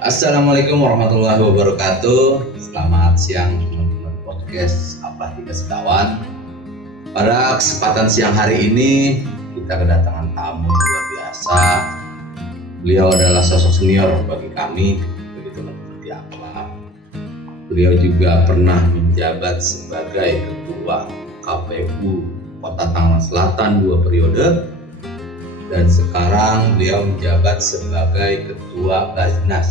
Assalamualaikum warahmatullahi wabarakatuh. Selamat siang teman-teman podcast Apa Tiga Sekawan. Pada kesempatan siang hari ini kita kedatangan tamu yang luar biasa. Beliau adalah sosok senior bagi kami, bagi teman-teman di Apa. Beliau juga pernah menjabat sebagai Ketua KPU Kota Tangerang Selatan 2 periode. Dan sekarang beliau menjabat sebagai Ketua Basnas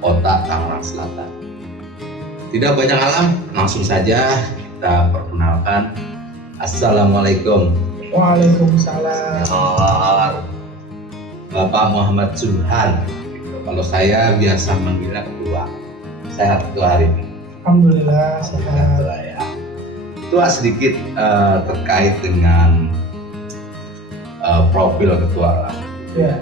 Kota Tangerang Selatan. Tidak banyak alam, langsung saja kita perkenalkan. Assalamualaikum. Waalaikumsalam. Bapak Muhammad Subhan. Kalau saya biasa manggilnya Ketua. Sehat Ketua hari ini? Alhamdulillah sehat. Ketua ya. Ketua sedikit terkait dengan profil ketua lah. Ya.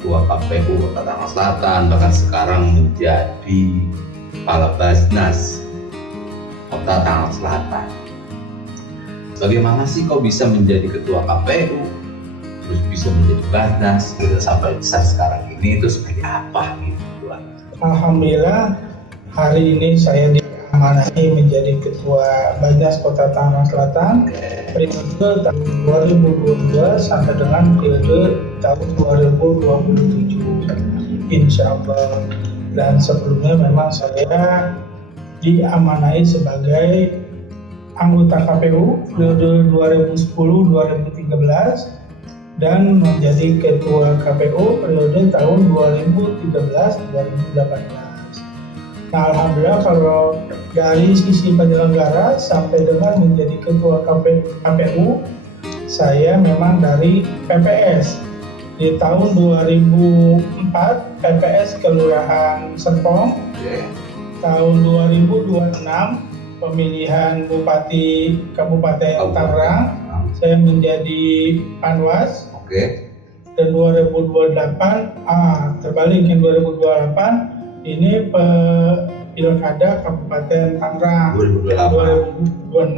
Ketua KPU Kota Tangerang Selatan, bahkan sekarang menjadi Kepala Basnas Kota Tangerang Selatan. Bagaimana sih kok bisa menjadi Ketua KPU, terus bisa menjadi Basnas, gitu, sampai bisa sekarang ini itu seperti apa gitu? Alhamdulillah hari ini saya diamanahi menjadi Ketua Basnas Kota Tangerang Selatan periode tahun 2022 sampai dengan periode tahun 2027 insya Allah. Dan sebelumnya memang saya diamanahi sebagai anggota KPU periode 2010-2013 dan menjadi Ketua KPU periode tahun 2013-2018. Nah, alhamdulillah kalau dari sisi penyelenggara sampai dengan menjadi Ketua KPU, saya memang dari PPS. Di tahun 2004 PPS Kelurahan Serpong. Tahun 2026 pemilihan Bupati Kabupaten Tangerang, saya menjadi Panwas. Dan 2028 terbalik, yang 2028 ini pilkada Kabupaten Tangerang. 2026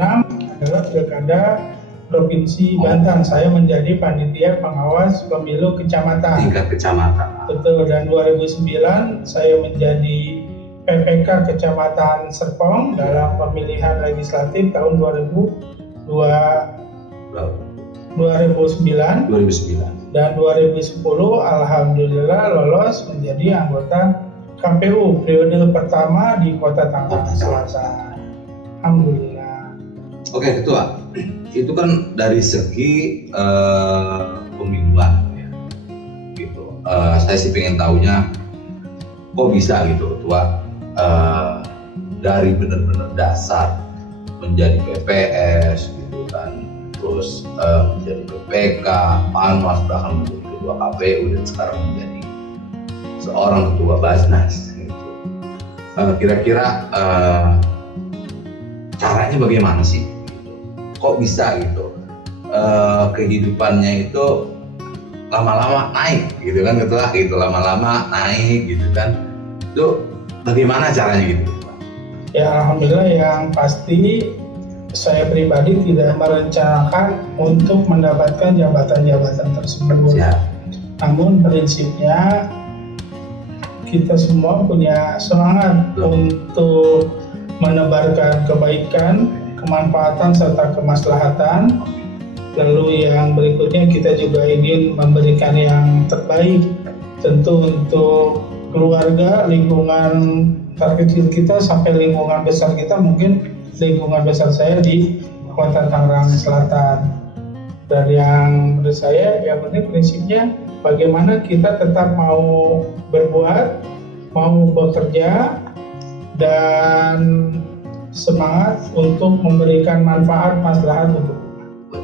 adalah pilkada Provinsi Banten. Saya menjadi panitia pengawas pemilu kecamatan. Tingkat kecamatan. Betul. Dan 2009 saya menjadi PPK Kecamatan Serpong dalam pemilihan legislatif tahun 2009. Dan 2010 alhamdulillah lolos menjadi anggota KPU periode pertama di Kota Tangerang Selatan. Alhamdulillah. Oke, Ketua. Itu kan dari segi pemiluan ya. Gitu. Saya sih pengen tahunya kok bisa gitu, Ketua, dari benar-benar dasar menjadi PPS gitu kan, terus menjadi PPK, Panwas, bahkan menjadi Ketua KPU dan sekarang menjadi seorang Ketua Basnas gitu. Kira-kira caranya bagaimana sih? Gitu. Kok bisa gitu? Kehidupannya itu lama-lama naik gitu kan, Ketua, gitu, lama-lama naik gitu kan. Itu bagaimana caranya gitu? Ya, alhamdulillah yang pasti saya pribadi tidak merencanakan untuk mendapatkan jabatan-jabatan tersebut. Namun prinsipnya kita semua punya semangat untuk menebarkan kebaikan, kemanfaatan serta kemaslahatan. Lalu yang berikutnya kita juga ingin memberikan yang terbaik tentu untuk keluarga, lingkungan terkecil kita sampai lingkungan besar kita, mungkin lingkungan besar saya di Kota Tangerang Selatan. Dan yang menurut saya yang penting prinsipnya bagaimana kita tetap mau berbuat, mau bekerja, dan semangat untuk memberikan manfaat maslahat untuk umat.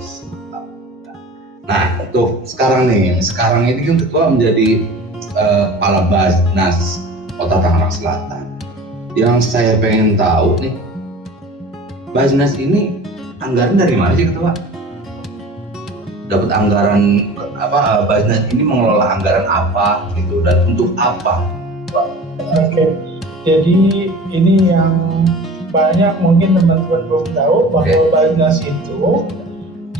Nah, untuk sekarang ini kan Ketua menjadi Kepala Basnas Kota Tangerang Selatan. Yang saya pengen tahu nih, Basnas ini anggaran dari mana sih, Ketua? Dapat anggaran apa? Basnas ini mengelola anggaran apa gitu dan untuk apa? Oke. Jadi ini yang banyak mungkin teman-teman belum tahu bahwa Basnas itu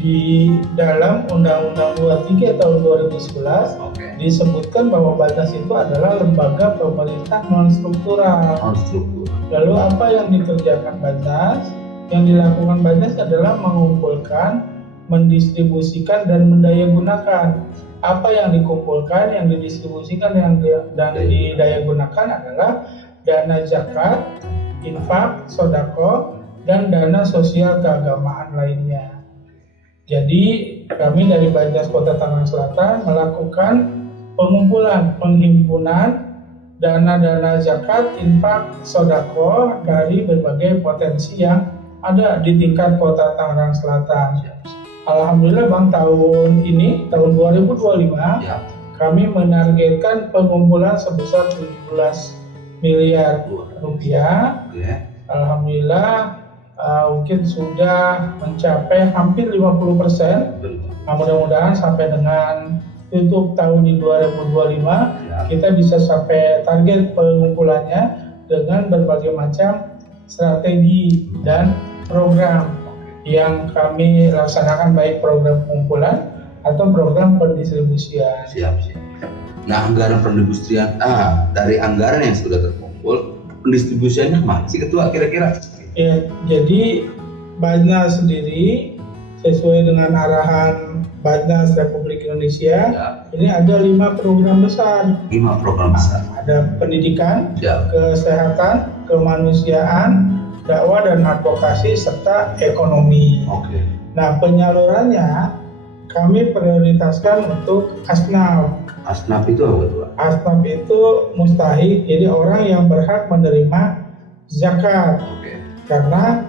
di dalam Undang-Undang 23 tahun 2011 Oke. disebutkan bahwa Bajnas itu adalah lembaga pemerintah non-struktural. Non-struktural. Lalu apa yang dikerjakan Bajnas? Yang dilakukan Bajnas adalah mengumpulkan, mendistribusikan, dan mendayagunakan. Apa yang dikumpulkan, yang didistribusikan, dan didayagunakan adalah dana zakat, infak, sodako, dan dana sosial keagamaan lainnya. Jadi kami dari Bajnas Kota Tangerang Selatan melakukan pengumpulan, penghimpunan dana-dana zakat, infak, sodako dari berbagai potensi yang ada di tingkat Kota Tangerang Selatan. Alhamdulillah Bang, tahun ini, tahun 2025, Ya. kami menargetkan pengumpulan sebesar 17 miliar rupiah. Oke. Alhamdulillah mungkin sudah mencapai hampir 50%. Nah, mudah-mudahan sampai dengan tutup tahun di 2025 Ya. kita bisa sampai target pengumpulannya dengan berbagai macam strategi dan program yang kami laksanakan, baik program pengumpulan atau program pendistribusian. Siap. Nah, anggaran pendistribusian dari anggaran yang sudah terkumpul, pendistribusiannya mana sih Ketua kira-kira? Ya, jadi Bajnas sendiri sesuai dengan arahan Bajnas Republik Indonesia, Ya. ini ada 5 program besar. 5 program besar. Ada pendidikan, Ya. kesehatan, kemanusiaan, dakwah dan advokasi, serta ekonomi. Oke. Nah, penyalurannya kami prioritaskan untuk asnaf. Asnaf itu apa Ketua? Asnaf itu mustahik, jadi orang yang berhak menerima zakat. Oke. Karena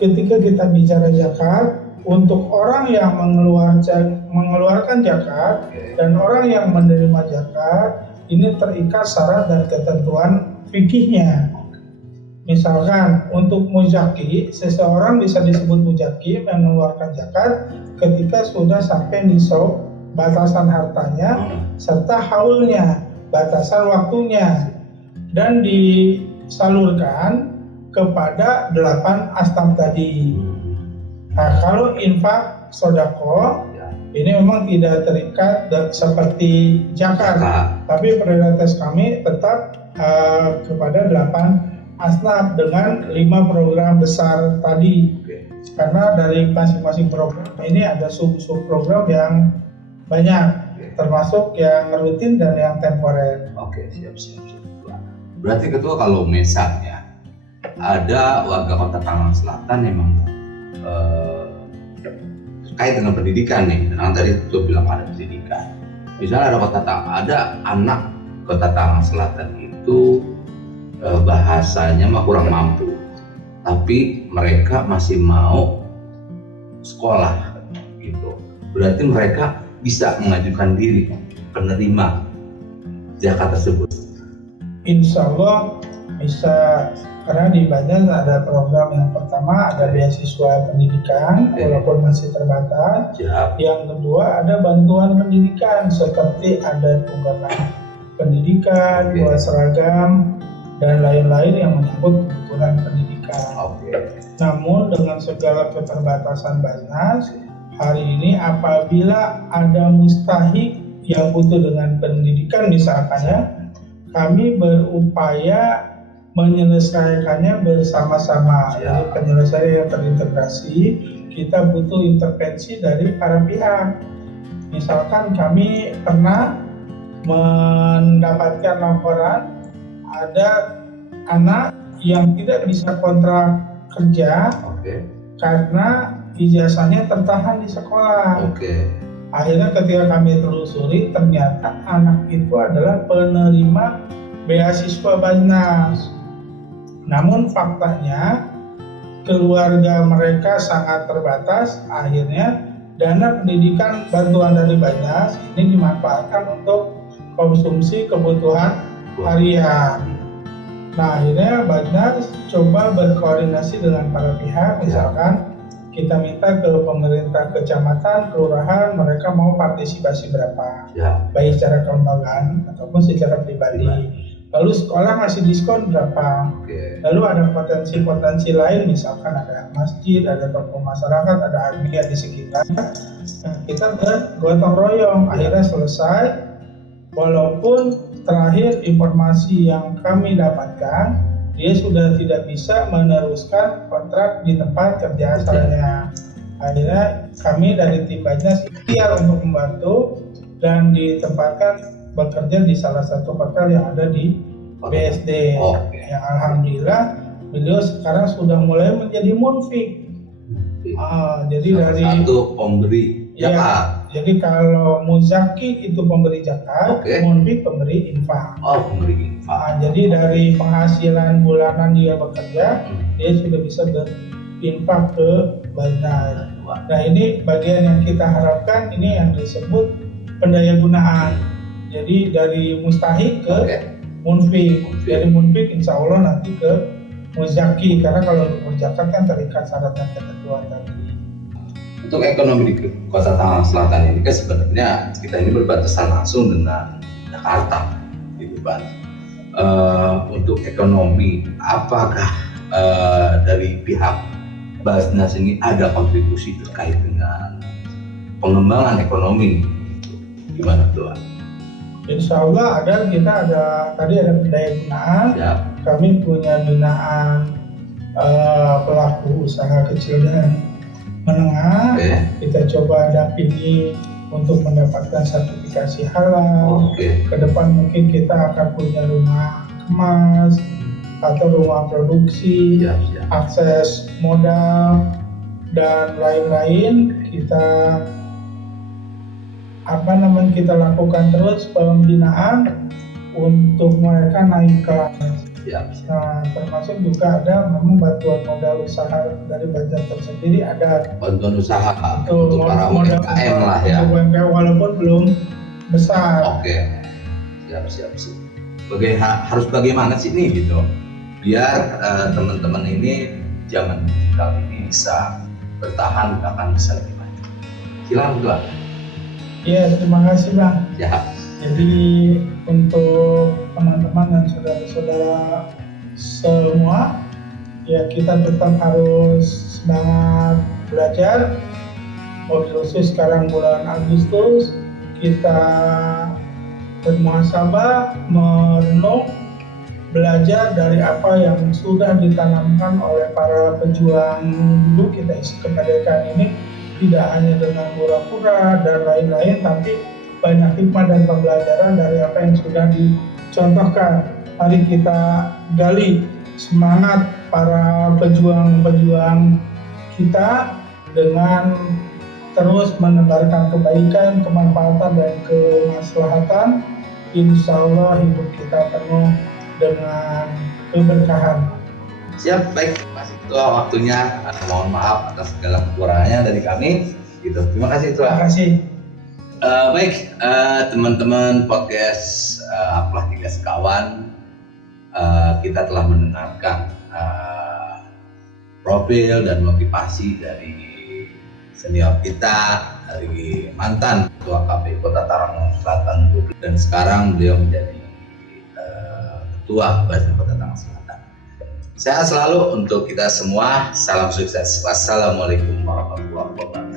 ketika kita bicara zakat, untuk orang yang mengeluarkan zakat dan orang yang menerima zakat, ini terikat syarat dan ketentuan fikihnya. Misalkan untuk muzaki, seseorang bisa disebut muzaki mengeluarkan zakat ketika sudah sampai nisab batasan hartanya serta haulnya, batasan waktunya, dan disalurkan kepada 8 asnaf tadi. Nah, kalau infak sodako ini memang tidak terikat seperti zakat, tapi prioritas kami tetap kepada 8 asnaf dengan 5 program besar tadi. Karena dari masing-masing program ini ada sub-sub program yang banyak, termasuk yang rutin dan yang temporer. Oke, siap. Berarti Ketua, kalau misalnya ada warga Kota Tangerang Selatan yang terkait dengan pendidikan nih, karena tadi Ketua bilang ada pendidikan. Misalnya ada anak Kota Tangerang Selatan itu bahasanya mah kurang mampu, tapi mereka masih mau sekolah gitu. Berarti mereka bisa mengajukan diri penerima zakat tersebut. Insya Allah bisa, karena di Bajnas ada program yang pertama ada beasiswa pendidikan walaupun masih terbatas. Yang kedua ada bantuan pendidikan seperti ada tunjangan pendidikan, buat seragam dan lain-lain yang menyangkut kebutuhan pendidikan. Namun dengan segala keterbatasan Bajnas, hari ini apabila ada mustahik yang butuh dengan pendidikan misalkan ya, kami berupaya menyelesaikannya bersama-sama. Jadi penyelesaian yang terintegrasi, kita butuh intervensi dari para pihak. Misalkan kami pernah mendapatkan laporan ada anak yang tidak bisa kontrak kerja karena ijazahnya tertahan di sekolah. Akhirnya ketika kami telusuri, ternyata anak itu adalah penerima beasiswa Bajnas. Namun faktanya keluarga mereka sangat terbatas. Akhirnya dana pendidikan bantuan dari Bajnas ini dimanfaatkan untuk konsumsi kebutuhan harian. Nah, akhirnya Bajnas coba berkoordinasi dengan para pihak, misalkan kita minta ke pemerintah kecamatan, kelurahan, mereka mau partisipasi berapa, baik secara kelembagaan ataupun secara pribadi. lalu sekolah ngasih diskon berapa, Oke. lalu ada potensi-potensi lain, misalkan ada masjid, ada toko masyarakat, ada armia di sekitar. Nah, kita bergotong royong, akhirnya selesai. Walaupun terakhir informasi yang kami dapatkan, dia sudah tidak bisa meneruskan kontrak di tempat kerja asalnya. Akhirnya kami dari tim Bajnas ikhtiar untuk membantu dan ditempatkan bekerja di salah satu hotel yang ada di BSD. Oke. Ya, alhamdulillah beliau sekarang sudah mulai menjadi munfik. Jadi Salah dari satu pemberi ya, zakat. jadi kalau muzaki itu pemberi zakat, Oke. munfik pemberi infak. Pemberi infak. Jadi dari penghasilan bulanan dia bekerja, dia sudah bisa berinfak ke Bajnas. Nah, ini bagian yang kita harapkan, ini yang disebut pendayagunaan. Jadi dari mustahik ke Oke. munfik. Munfik. Dari munfik insya Allah nanti ke muzaki, karena kalau untuk berzakat kan terikat syarat dan ketentuan tadi. Untuk ekonomi di Kota Tangerang Selatan ini kan sebenarnya kita ini berbatasan langsung dengan Jakarta, gitu Pak. Untuk ekonomi, apakah dari pihak Bajnas ini ada kontribusi terkait dengan pengembangan ekonomi? Gimana tuh? Insya Allah kita ada pendayagunaan. Ya. Kami punya binaan pelaku usaha kecil dan menengah. Oke. Kita coba dampingi untuk mendapatkan sertifikasi halal. Oke. Kedepan mungkin kita akan punya rumah kemas atau rumah produksi, Siap, siap. akses modal dan lain-lain. Kita kita lakukan terus pembinaan untuk mereka naik kelas. Siap, siap. Nah, termasuk juga ada memang bantuan modal usaha dari Bajnas tersendiri, ada Bantuan usaha untuk para UMKM lah ya. untuk UMKM walaupun belum besar. Oke. Siap. Harus bagaimana sih nih gitu, biar teman-teman ini zaman digital ini bisa bertahan, akan bisa lebih baik. Silakan Tuan. Ya, terima kasih Bang. Ya. Jadi untuk teman-teman dan saudara-saudara semua, ya kita tetap harus semangat belajar. Khusus sekarang bulan Agustus, kita bermuhasabah, merenung, belajar dari apa yang sudah ditanamkan oleh para pejuang dulu. Kita isi kemerdekaan ini tidak hanya dengan pura-pura dan lain-lain, tapi banyak hikmah dan pembelajaran dari apa yang sudah dicontohkan. Mari kita gali semangat para pejuang-pejuang kita dengan terus menebarkan kebaikan, kemanfaatan, dan kemaslahatan. Insya Allah hidup kita penuh dengan keberkahan. Siap, baik. Masih Tua waktunya. Mohon maaf atas segala kekurangannya dari kami. Gitu. Terima kasih Tua. Terima kasih. Baik, teman-teman podcast Apalah Tiga Sekawan, kita telah mendengarkan profil dan motivasi dari senior kita, dari mantan Ketua KPU Kota Tangerang Selatan dan sekarang beliau menjadi Ketua Bajnas Kota Tangerang Selatan. Sehat selalu untuk kita semua. Salam sukses. Wassalamualaikum warahmatullahi wabarakatuh.